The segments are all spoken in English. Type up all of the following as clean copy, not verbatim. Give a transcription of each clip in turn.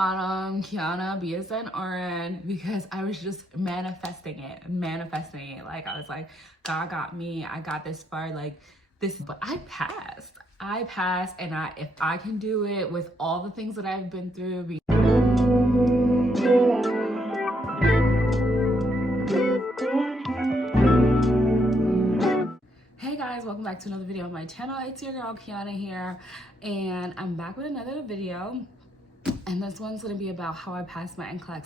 Kiana, BSN RN, because I was just manifesting it. Like I was like, God got me, I got this far, like this, but I passed, and if I can do it with all the things that I've been through. Hey guys, welcome back to another video on my channel. It's your girl Kiana here, and I'm back with another video. And this one's gonna be about how I passed my Nclex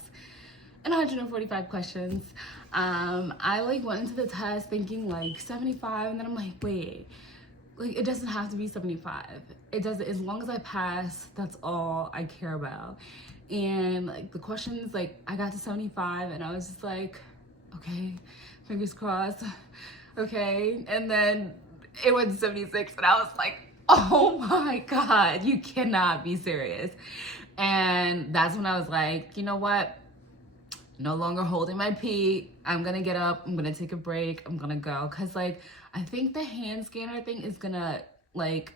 in 145 questions. I went into the test thinking like 75, and then I'm like, wait, like it doesn't have to be 75. It doesn't, as long as I pass, that's all I care about. And like the questions, like I got to 75 and I was just like, okay, fingers crossed, okay. And then it went to 76 and I was like, oh my God, you cannot be serious. And that's when I was like, you know what? No longer holding my pee. I'm gonna get up, I'm gonna take a break, I'm gonna go. Cause like, I think the hand scanner thing is gonna like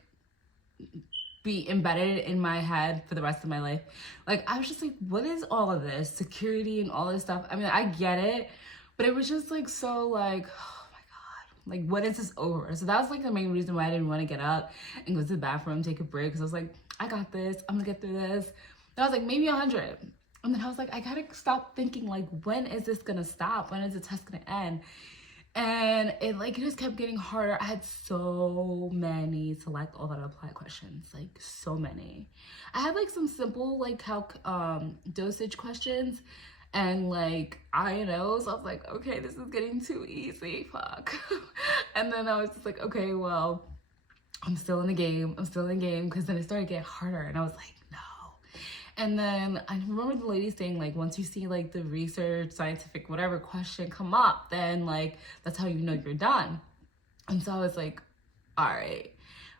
be embedded in my head for the rest of my life. Like, I was just like, what is all of this? Security and all this stuff. I mean, I get it, but it was just like, so like, oh my God, like when is this over? So that was like the main reason why I didn't want to get up and go to the bathroom, take a break. Cause I was like, I got this, I'm gonna get through this. And I was like, maybe 100. And then I was like, I gotta stop thinking like, when is this gonna stop? When is the test gonna end? And it just kept getting harder. I had so many select all that apply questions, like so many. I had like some simple like calc dosage questions and like INOs. I was like, okay, this is getting too easy, fuck. And then I was just like, okay, well, I'm still in the game, because then it started getting harder and I was like, no. And then I remember the lady saying like, once you see like the research, scientific, whatever question come up, then like, that's how you know you're done. And so I was like, all right.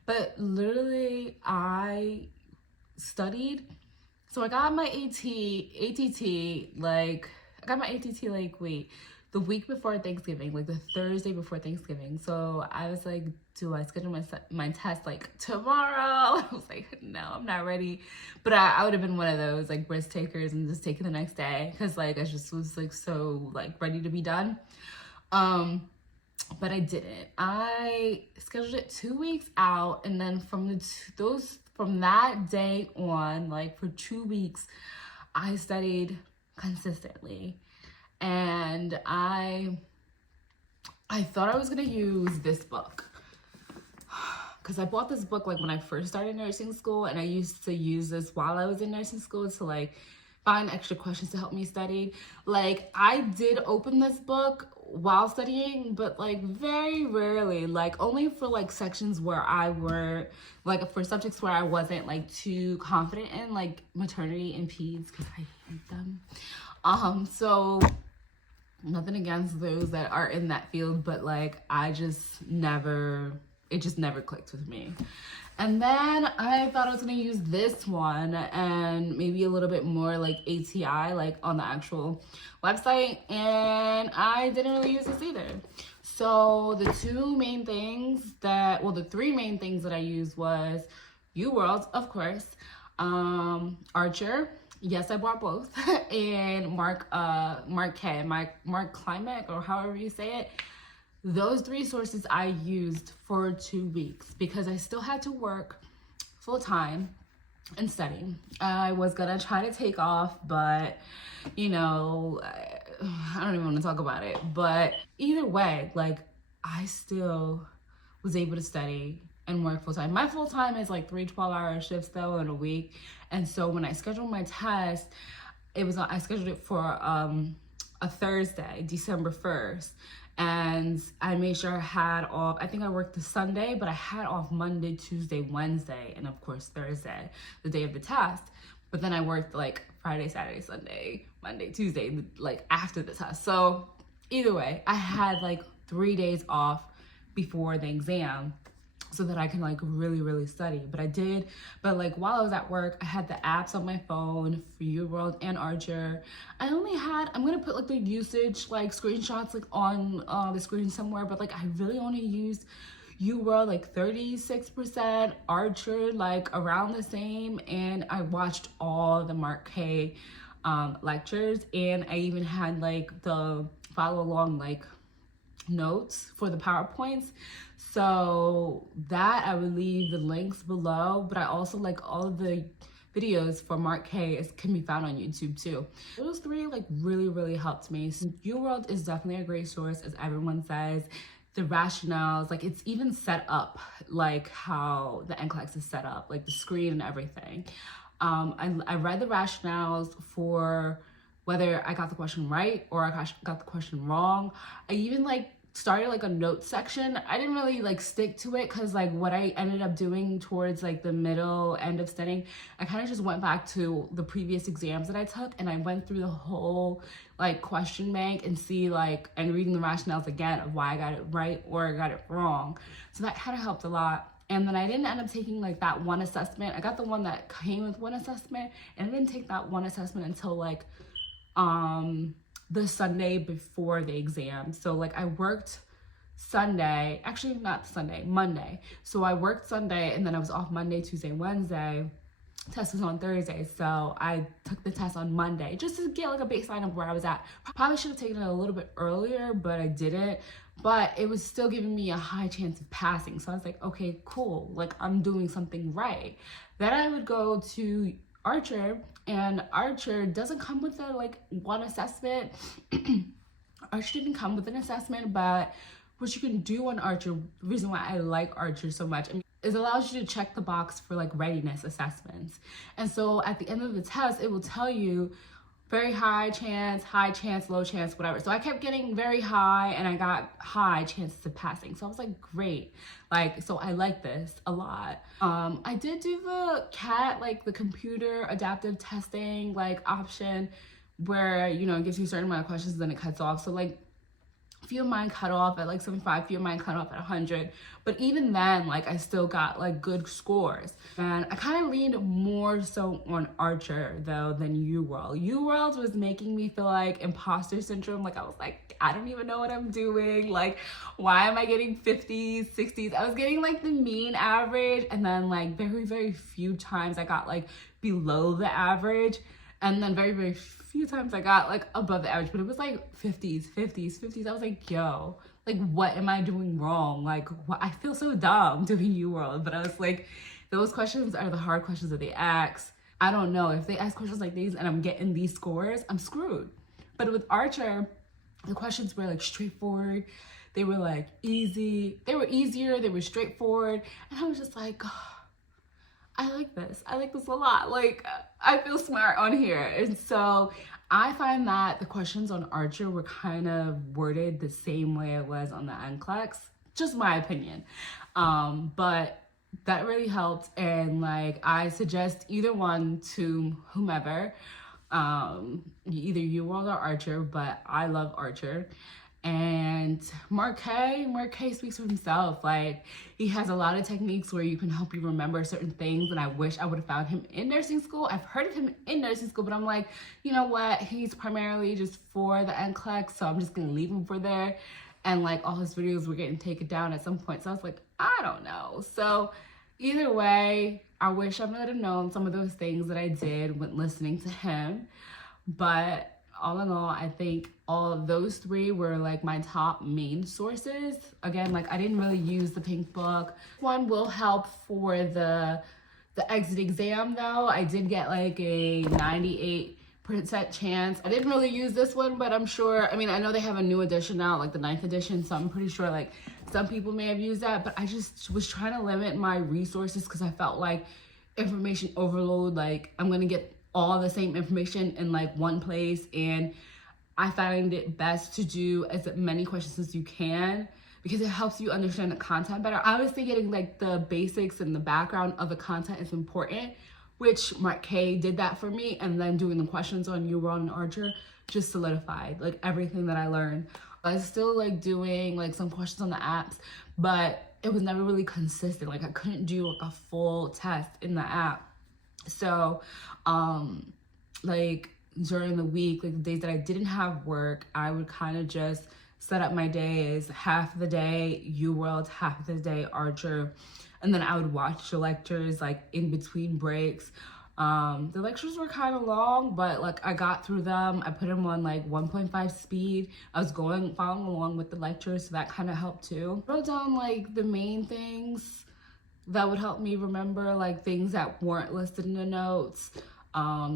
But literally I studied. So I got my ATT, like, I got my ATT like, the week before Thanksgiving, like the Thursday before Thanksgiving. So I was like, do I schedule my test like tomorrow? I was like, no, I'm not ready. But I would have been one of those like risk takers and just take it the next day. Cause like, I just was like, so like ready to be done. But I didn't. I scheduled it 2 weeks out. And then from that day on, like for 2 weeks, I studied consistently. And I thought I was gonna use this book because I bought this book like when I first started nursing school, and I used to use this while I was in nursing school to like find extra questions to help me study. Like I did open this book while studying, but like very rarely, like only for like sections where I were like for subjects where I wasn't like too confident in, like maternity and peds, because I hate them. So nothing against those that are in that field, but like it just never clicked with me. And then I thought I was gonna use this one and maybe a little bit more like ATI, like on the actual website, and I didn't really use this either. So the three main things that I used was Uworld, of course, Archer. Yes, I bought both. And Mark Klimek, or however you say it. Those three sources I used for 2 weeks because I still had to work full time and study. I was gonna try to take off, but you know, I don't even want to talk about it. But either way, like I still was able to study and work full time. My full time is like 3 12-hour shifts though in a week. And so when I scheduled my test, I scheduled it for a Thursday, December 1st. And I made sure I had off, I think I worked the Sunday, but I had off Monday, Tuesday, Wednesday, and of course Thursday, the day of the test. But then I worked like Friday, Saturday, Sunday, Monday, Tuesday, like after the test. So either way, I had like 3 days off before the exam so that I can like really study. But I did, but like while I was at work, I had the apps on my phone for Uworld and Archer. I only had, I'm gonna put like the usage like screenshots like on the screen somewhere, but like I really only used Uworld like 36%, Archer like around the same, and I watched all the Mark K lectures, and I even had like the follow along like notes for the PowerPoints. So that I would leave the links below, but I also like all of the videos for Mark K can be found on YouTube too. Those three like really helped me. So Uworld is definitely a great source, as everyone says. The rationales, like it's even set up like how the Nclex is set up, like the screen and everything. I read the rationales for whether I got the question right or I got the question wrong. I even like started like a notes section. I didn't really like stick to it because like what I ended up doing towards like the middle end of studying, I kind of just went back to the previous exams that I took, and I went through the whole like question bank and see like, and reading the rationales again of why I got it right or I got it wrong. So that kind of helped a lot. And then I didn't end up taking like that one assessment. I got the one that came with one assessment, and I didn't take that one assessment until like the Sunday before the exam. So like I worked Sunday, actually not Sunday, Monday. So I worked Sunday, and then I was off Monday, Tuesday, Wednesday. Test was on Thursday, so I took the test on Monday just to get like a baseline of where I was at. Probably should have taken it a little bit earlier, but I didn't. But it was still giving me a high chance of passing. So I was like, okay, cool. Like I'm doing something right. Then I would go to Archer, and Archer doesn't come with a like one assessment. Archer didn't come with an assessment, but what you can do on Archer, the reason why I like Archer so much, is it allows you to check the box for like readiness assessments. And so at the end of the test, it will tell you very high chance, low chance, whatever. So I kept getting very high, and I got high chances of passing. So I was like, great. Like, so I like this a lot. I did do the CAT, like the computer adaptive testing, like option where, you know, it gives you a certain amount of questions and then it cuts off. So like, few of mine cut off at like 75, few of mine cut off at 100. But even then, like I still got like good scores. And I kind of leaned more so on Archer though than Uworld. Uworld was making me feel like imposter syndrome. Like I was like, I don't even know what I'm doing. Like, why am I getting 50s, 60s? I was getting like the mean average, and then like very few times I got like below the average. And then very few times I got like above the average, but it was like 50s. I was like, yo, like what am I doing wrong? Like what? I feel so dumb doing Uworld. But I was like, those questions are the hard questions that they ask. I don't know, if they ask questions like these and I'm getting these scores, I'm screwed. But with Archer, the questions were like straightforward. They were like easy. They were easier. They were straightforward. And I was just like, oh, I like this. I like this a lot. Like, I feel smart on here. And so I find that the questions on Archer were kind of worded the same way it was on the Nclex. Just my opinion. But that really helped. And like, I suggest either one to whomever, either Uworld or Archer, but I love Archer. And Mark K speaks for himself. Like, he has a lot of techniques where you can help you remember certain things, and I wish I would have found him in nursing school. I've heard of him in nursing school, but I'm like, you know what? He's primarily just for the Nclex, so I'm just gonna leave him for there. And like, all his videos were getting taken down at some point, so I was like, I don't know. So either way, I wish I would have known some of those things that I did when listening to him. But all in all, I think all of those three were like my top main sources. Again, like I didn't really use the pink book. One will help for the exit exam though. I did get like a 98% chance. I didn't really use this one, but I'm sure, I mean, I know they have a new edition now, like the 9th edition, so I'm pretty sure like some people may have used that, but I just was trying to limit my resources because I felt like information overload, like I'm gonna get all the same information in like one place, and I find it best to do as many questions as you can because it helps you understand the content better. Obviously getting like the basics and the background of the content is important, which Mark K did that for me, and then doing the questions on Uworld and Archer just solidified like everything that I learned. I was still like doing like some questions on the apps, but it was never really consistent. Like I couldn't do like a full test in the app. So like during the week, like the days that I didn't have work, I would kind of just set up my day is half the day Uworld, half the day Archer, and then I would watch the lectures like in between breaks. The lectures were kind of long, but like I got through them. I put them on like 1.5 speed. I was following along with the lectures, so that kind of helped too. I wrote down like the main things that would help me remember, like things that weren't listed in the notes,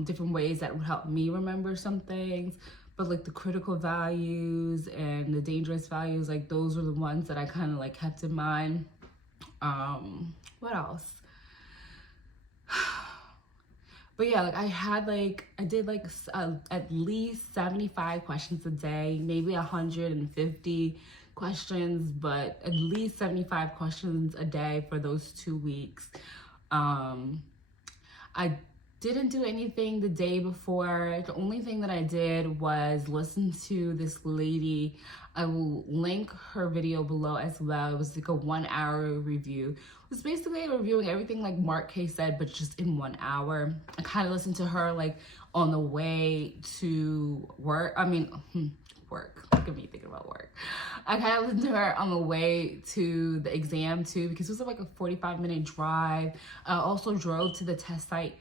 different ways that would help me remember some things. But like the critical values and the dangerous values, like those were the ones that I kind of like kept in mind. What else? But yeah, like I did like at least 75 questions a day, maybe 150 questions, but at least 75 questions a day for those 2 weeks. I didn't do anything the day before. The only thing that I did was listen to this lady. I will link her video below as well. It was like a 1 hour review. It was basically reviewing everything like Mark K said, but just in 1 hour. I kind of listened to her like on the way to work. Work. Look at me thinking about work. I kind of listened to her on the way to the exam too, because it was like a 45-minute drive. I also drove to the test site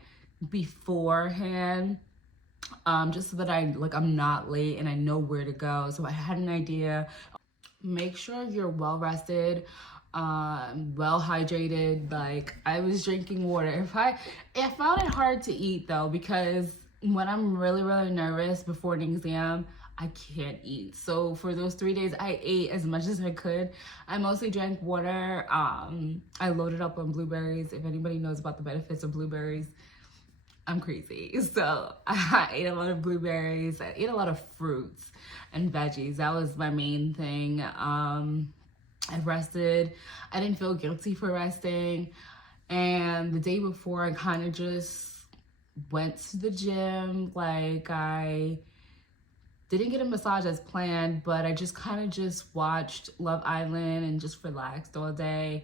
beforehand, just so that I'm not late and I know where to go. So I had an idea. Make sure you're well rested, well hydrated. Like I was drinking water. I found it hard to eat though, because when I'm really nervous before an exam, I can't eat. So for those 3 days, I ate as much as I could. I mostly drank water. I loaded up on blueberries. If anybody knows about the benefits of blueberries, I'm crazy. So I ate a lot of blueberries. I ate a lot of fruits and veggies. That was my main thing. I rested. I didn't feel guilty for resting. And the day before, I kind of just went to the gym. Like I didn't get a massage as planned, but I just kind of just watched Love Island and just relaxed all day.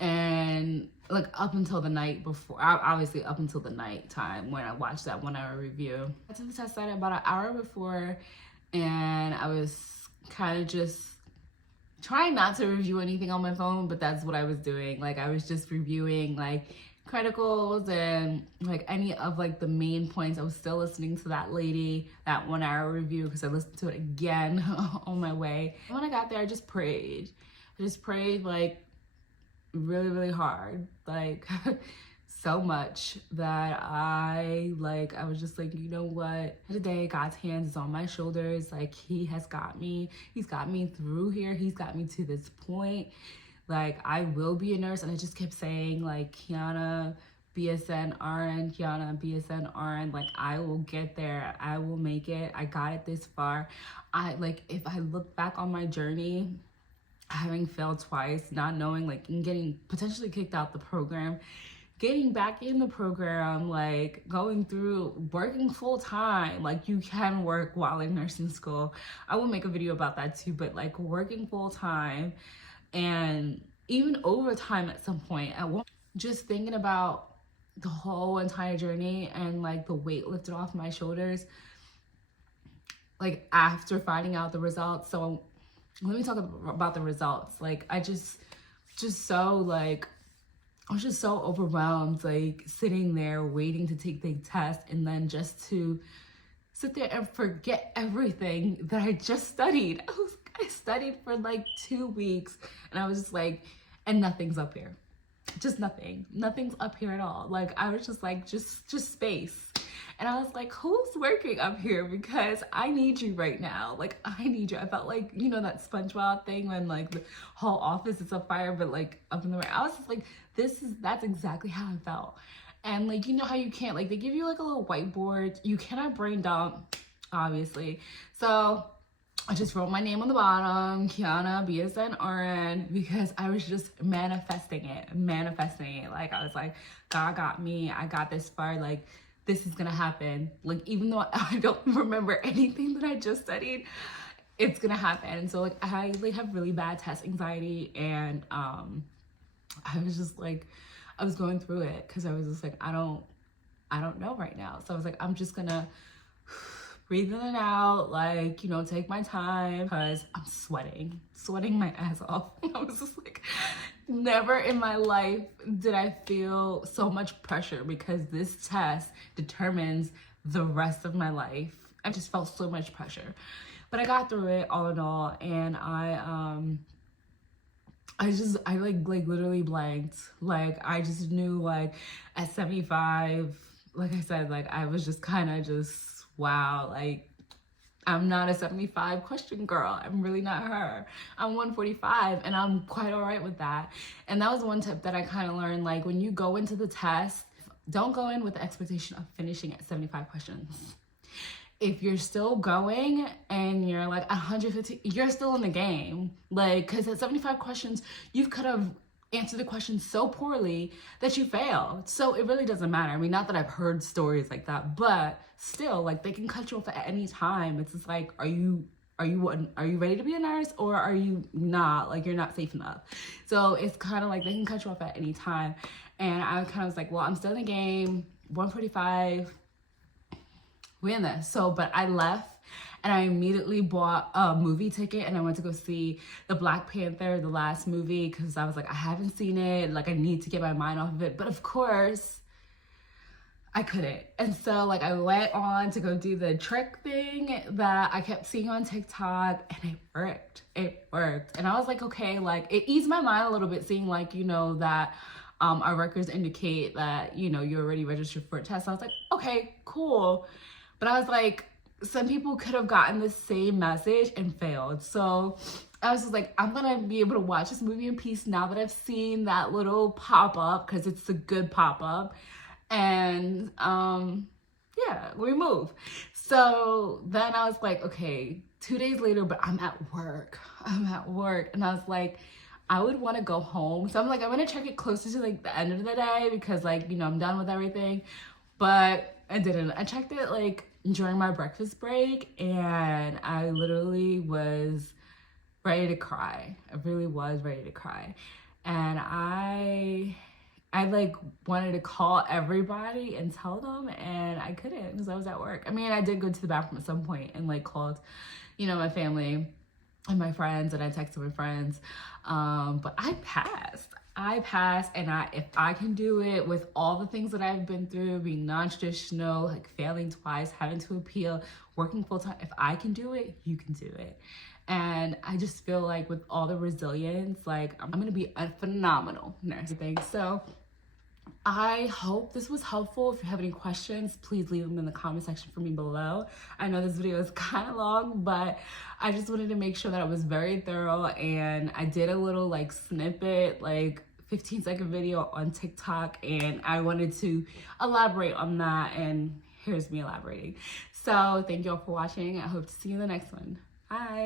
And like up until the night before, obviously up until the night time when I watched that 1 hour review. I took the test site about an hour before, and I was kind of just trying not to review anything on my phone, but that's what I was doing. Like I was just reviewing like criticals and like any of like the main points. I was still listening to that lady, that 1 hour review, because I listened to it again on my way. When I got there, I just prayed. Like really hard, like so much that I was just like, you know what, today God's hands is on my shoulders. Like he has got me. He's got me through here. He's got me to this point. Like I will be a nurse. And I just kept saying like, Kiana, BSN RN, Kiana, BSN RN, like I will get there. I will make it. I got it this far. If I look back on my journey, having failed twice, not knowing, like, and getting potentially kicked out the program, getting back in the program, like going through working full time. Like you can work while in nursing school. I will make a video about that too, but like working full time and even overtime at some point. Just thinking about the whole entire journey and like the weight lifted off my shoulders, like after finding out the results. So let me talk about the results. Like I was just so overwhelmed, like sitting there waiting to take the test, and then just to sit there and forget everything that I just studied. I studied for like 2 weeks, and I was just like, and nothing's up here. Just nothing's up here at all. Like I was just like, just space. And I was like, who's working up here? Because I need you right now. Like, I need you. I felt like, you know, that SpongeBob thing when like the whole office is on fire, but like up in the air. I was just like, that's exactly how I felt. And like, you know how you can't, like they give you like a little whiteboard. You cannot brain dump, obviously. So I just wrote my name on the bottom, Kiana, BSN RN, because I was just manifesting it. Like I was like, God got me. I got this far. Like, this is gonna happen. Like, even though I don't remember anything that I just studied, it's gonna happen. So like I like have really bad test anxiety, and I was just like, I was going through it because I was just like, I don't know right now. So I was like, I'm just gonna breathing it out, like, you know, take my time, because I'm sweating my ass off. I was just like, never in my life did I feel so much pressure, because this test determines the rest of my life. I just felt so much pressure, but I got through it all in all. And I like literally blanked. Like, I just knew, like, at 75, like I said, like, I was just kind of just, wow, like, I'm not a 75 question girl. I'm really not her. I'm 145, and I'm quite all right with that. And that was one tip that I kind of learned. Like, when you go into the test, don't go in with the expectation of finishing at 75 questions. If you're still going and you're like 150, you're still in the game. Like, because at 75 questions, you could have answered the question so poorly that you failed. So it really doesn't matter. I mean, not that I've heard stories like that, but still, like, they can cut you off at any time. It's just like, are you ready to be a nurse, or are you not? Like, you're not safe enough. So it's kind of like they can cut you off at any time. And I kind of was like, well, I'm still in the game, 145, we in this. So, but I left, and I immediately bought a movie ticket, and I went to go see the Black Panther, the last movie, because I was like, I haven't seen it. Like, I need to get my mind off of it. But of course, I couldn't. And so, like, I went on to go do the trick thing that I kept seeing on TikTok, and it worked. It worked. And I was like, okay, like, it eased my mind a little bit, seeing, like, you know, that our records indicate that, you know, you're already registered for a test. I was like, okay, cool. But I was like, some people could have gotten the same message and failed. So I was just like, I'm gonna be able to watch this movie in peace now that I've seen that little pop-up, because it's a good pop-up. And yeah, we move. So then I was like, okay, 2 days later, but I'm at work. And I was like, I would want to go home. So I'm like, I'm gonna check it closer to, like, the end of the day, because, like, you know, I'm done with everything. But I didn't. I checked it, like, during my breakfast break, and I literally was ready to cry. I really was ready to cry. And I like wanted to call everybody and tell them, and I couldn't, because I was at work. I mean, I did go to the bathroom at some point and, like, called, you know, my family and my friends, and I texted my friends. But I passed, and if I can do it with all the things that I've been through, being non-traditional, like failing twice, having to appeal, working full-time, if I can do it, you can do it. And I just feel like with all the resilience, like, I'm gonna be a phenomenal nurse, I think. So I hope this was helpful. If you have any questions, please leave them in the comment section for me below. I know this video is kind of long, but I just wanted to make sure that it was very thorough, and I did a little, like, snippet, like 15-second video on TikTok, and I wanted to elaborate on that, and here's me elaborating. So thank you all for watching. I hope to see you in the next one. Bye.